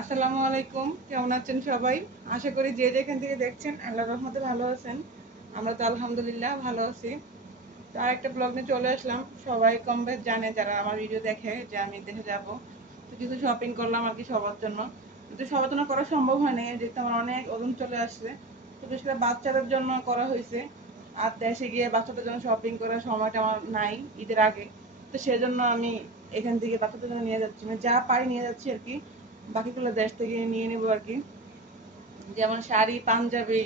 আসসালামু আলাইকুম, কেমন আছেন সবাই? আশা করি যে যেখান থেকে দেখছেন আল্লাহর রহমতে ভালো আছেন। আমরা তো আলহামদুলিল্লাহ ভালো আছি। তো আরেকটা ব্লগ নিয়ে চলে আসলাম। সবাই কম বেশ জানে যারা আমার ভিডিও দেখে যে আমি দেশে যাব। তো কিছু শপিং করলাম আর কি সবার জন্য। কিন্তু সবার জন্য করা সম্ভব হয় না, যেহেতু আমার অনেক ওজন চলে আসছে। তো বিশেষ করে বাচ্চাদের জন্য করা হয়েছে। আর দেশে গিয়ে বাচ্চাদের জন্য শপিং করার সময়টা আমার নাই ঈদের আগে। তো সেজন্য আমি এখান থেকে বাচ্চাদের জন্য নিয়ে যাচ্ছি, মানে যা পাই নিয়ে যাচ্ছি আর কি। বাকিগুলো দেশ থেকে নিয়ে নেবো আর কি। যেমন শাড়ি, পাঞ্জাবি,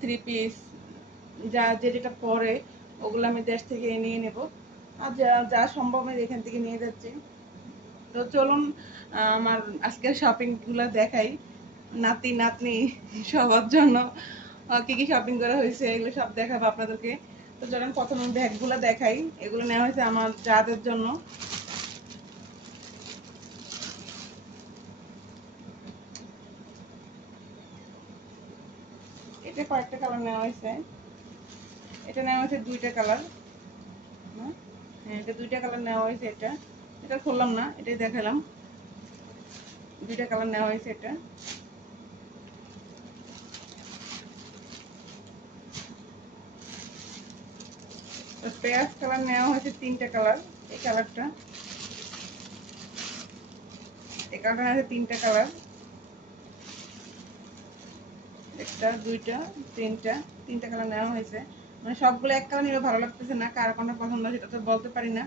থ্রি পিস, যা যে যেটা পরে ওগুলো আমি দেশ থেকে নিয়ে নেব। আর যা যা সম্ভব আমি এখান থেকে নিয়ে যাচ্ছি। তো চলুন আমার আজকের শপিং গুলো দেখাই। নাতি নাতনি সবার জন্য কি কি শপিং করা হয়েছে এগুলো সব দেখাবো আপনাদেরকে। তো চলুন প্রথমে ব্যাগগুলো দেখাই। এগুলো নেওয়া হয়েছে আমার যাদের জন্য। এটা কয়েকটা কালার নেওয়া হয়েছে। এটা নেওয়া হয়েছে দুইটা কালার। হ্যাঁ, এটা দুইটা কালার নেওয়া হয়েছে। এটা এটা খুললাম না, এটাই দেখালাম। দুইটা কালার নেওয়া হয়েছে। এটা পেঁয়াজ কালার নেওয়া হয়েছে তিনটা কালার। এই কালারটা, এই কালারটা নেওয়া হয়েছে তিনটা কালার। একটা, দুইটা, তিনটা, তিনটা কালার নেওয়া হয়েছে। মানে সবগুলো এক কালার নিলে ভালো লাগতেছে না, কার কোনটা পছন্দ সেটা তো বলতে পারি না।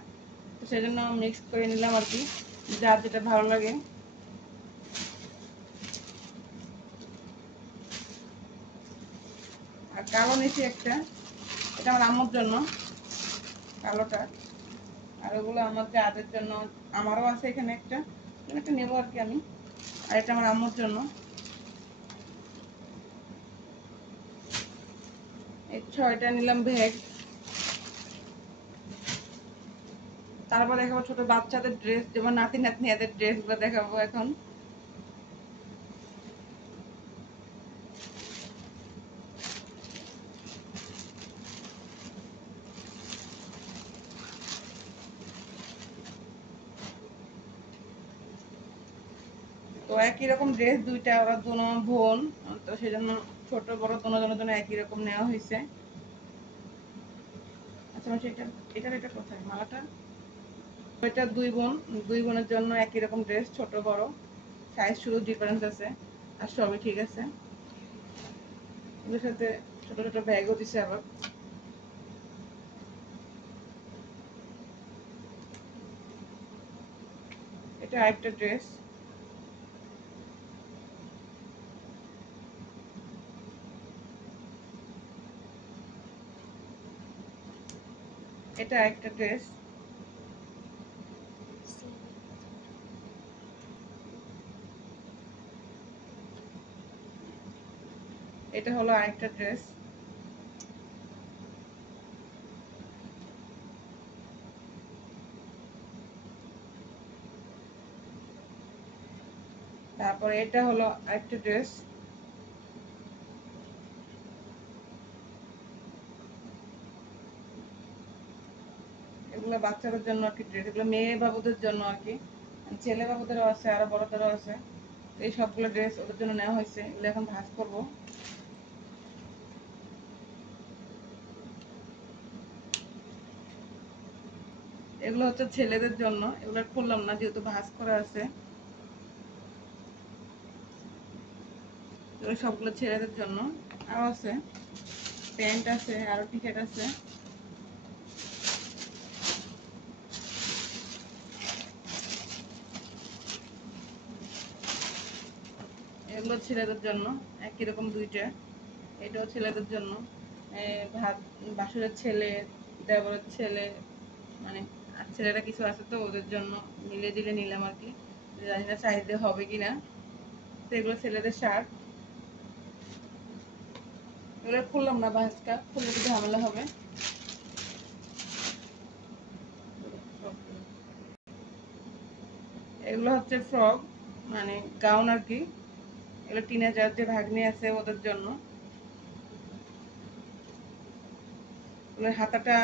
তো সেই জন্য মিক্স করে নিলাম আর কি, যার যেটা ভালো লাগে। আর কালো নিয়েছি একটা, এটা আমার আম্মুর জন্য কালোটা। আর ওগুলো আমার যাদের জন্য, আমারও আছে এখানে একটা, একটা নেবো আর কি আমি। আর এটা আমার আম্মুর জন্য। এই ছয়টা নিলাম ব্যাগ। তারপর দেখাবো ছোট বাচ্চাদের ড্রেস, যেমন নাতি নাতনি এদের ড্রেস গুলো দেখাবো এখন। তো একই রকম ড্রেস দুইটা, ওরা দুনো বোন। তো সেই জন্য ছোট বড় দুজনের জন্য একই রকম নেওয়া হয়েছে। আচ্ছা মাসি, এটা কোথায় মালাটা? এটা দুই বোন, দুই বোনের জন্য একই রকম ড্রেস, ছোট বড়। সাইজ শুধু ডিফারেন্স আছে, আর সবই ঠিক আছে। ওদের সাথে ছোট ছোট ব্যাগও দিছে আবার। এটা আরেকটা ড্রেস। এটা আরেকটা ড্রেস। এটা হলো আরেকটা ড্রেস। তারপরে এটা হলো আরেকটা ড্রেস। এগুলো বাচ্চাদের জন্য আর কি ড্রেস, এগুলো মেয়ে বাবুদের জন্য আর কি। ছেলে বাবুদেরও আছে, আরো বড়দেরও আছে। এই সবগুলো ড্রেস ওদের জন্য নেওয়া হয়েছে। এগুলো এখন ভাঁজ করবো। এগুলো হচ্ছে ছেলেদের জন্য, এগুলো খুললাম না যেহেতু ভাঁজ করা আছে। এগুলো সবগুলো ছেলেদের জন্য। আরো আছে, প্যান্ট আছে, আরো টি শার্ট আছে। এগুলো ছেলেদের জন্য, একই রকম দুইটা। এটাও ছেলেদের জন্য। ভাত, বাসুরের ছেলে, দেবরের ছেলে, মানে আর ছেলেরা কিছু আছে তো ওদের জন্য মিলে দিলে নিলাম আর কি। জানি না সাইজে হবে কিনা। তো এগুলো ছেলেদের শার্ট। এগুলো খুললাম না, ভাঁজটা খুললে তো ঝামেলা হবে। এগুলো হচ্ছে ফ্রক, মানে গাউন আর কি। এগুলো টিনেজার যে ভাগ্নি আছে ওদের জন্য। এগুলোর হাতাটা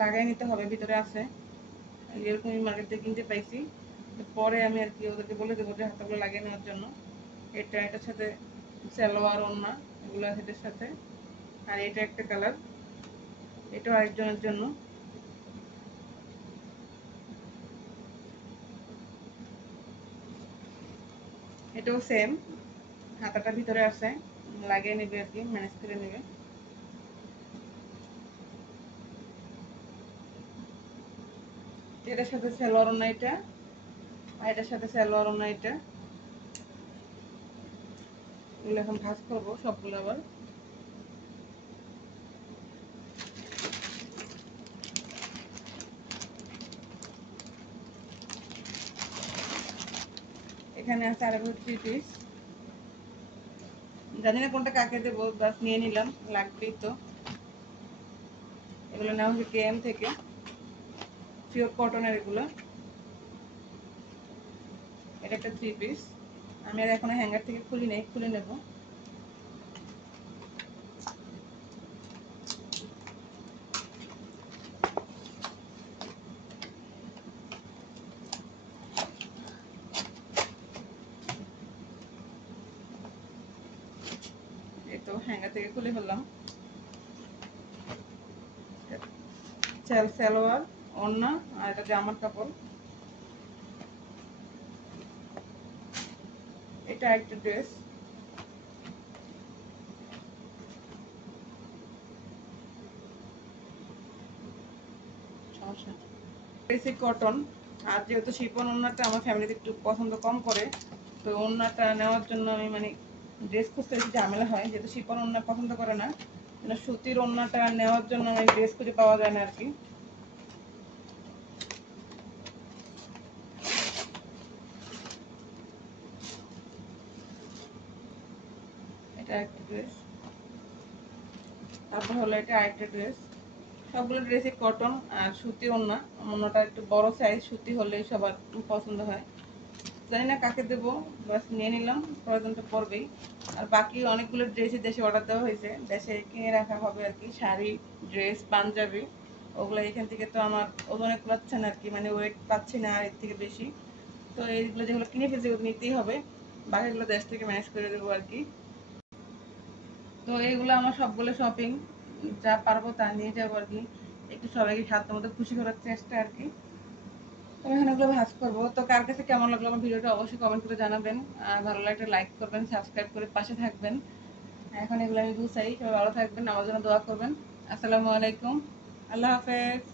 লাগাই নিতে হবে, ভিতরে আছে। এরকমই মার্কেট থেকে কিনতে পাইছি। পরে আমি আর কি ওদেরকে বলে দেবো যে হাতাগুলো লাগিয়ে নেওয়ার জন্য। এটার সাথে সালোয়ার ওড়না এগুলো এটার সাথে। আর এটা একটা কালার, এটাও আরেকজনের জন্য। এটাও সেম, হাতাটা ভিতরে আছে, লাগিয়ে নেবে আর কি, ম্যানেজ করে নেবে। এটার সাথে সালোয়ার ওড়না এটা, আর এটার সাথে সালোয়ার ওড়না এটা। এগুলো এখন ভাঁজ করবো সবগুলো আবার। এখানে আছে আরেকগুলো 3 পিস, জানি না কোনটা কাকে দেবো, বাস নিয়ে নিলাম, লাগবেই তো। এগুলো নেওয়া হচ্ছে কেএম থেকে, পিওর কটনের এগুলো। এটা একটা 3 পিস, আমি আর এখন হ্যাঙ্গার থেকে খুলি নেই, খুলে নেব। এই তো হ্যাঙ্গার থেকে খুলে ফেললাম। সালোয়ার ওড়না আর এটা জামার কাপড়। এটা একটা ড্রেস, সমস্যা বেসিক কটন। আর যেহেতু শিফন ওড়নাটা আমার ফ্যামিলিতে একটু পছন্দ কম করে, তো ওড়নাটা নেওয়ার জন্য আমি মানে ড্রেস খুঁজতে বেশি ঝামেলা হয়, যেহেতু শিফন ওড়না পছন্দ করে না, সুতির ওড়নাটা নেওয়ার জন্য আমি ড্রেস খুঁজে পাওয়া যায় না আর কি। এটা একটা ড্রেস, তারপর হলো এটা আরেকটা ড্রেস। সবগুলো ড্রেসই কটন আর সুতি ওড়না। ওড়নাটা একটু বড় সাইজ, সুতি হলেই সবার পছন্দ হয়। জানি না কাকে দেবো, বাস নিয়ে নিলাম, প্রয়োজন তো পড়বেই। আর বাকি অনেকগুলো ড্রেসই দেশে অর্ডার দেওয়া হয়েছে, দেশে কিনে রাখা হবে আর কি। শাড়ি, ড্রেস, পাঞ্জাবি, ওগুলো এখান থেকে তো আমার ওজনে কুলাচ্ছে না আর কি, মানে ওয়েট পাচ্ছি না আর এর থেকে বেশি। তো এইগুলো যেগুলো কিনে ফেলছি ওগুলো নিতেই হবে, বাকিগুলো দেশ থেকে ম্যানেজ করে দেবো আর কি। তো এইগুলো আমার সবগুলো শপিং, যা পারবো তা নিয়ে যাবো আর কি, একটু সবাইকে সাধ্যের মধ্যে খুশি করার চেষ্টা আর কি। তো এখানে এগুলো ভাজ করবো। তো কার কাছে কেমন লাগলো আমার ভিডিওটা অবশ্যই কমেন্ট করে জানাবেন, আর ভালো লাগলে লাইক করবেন, সাবস্ক্রাইব করে পাশে থাকবেন। এখন এগুলো আমি গুছাই, সবাই ভালো থাকবেন, আমার জন্য দোয়া করবেন। আসসালামু আলাইকুম, আল্লাহ হাফেজ।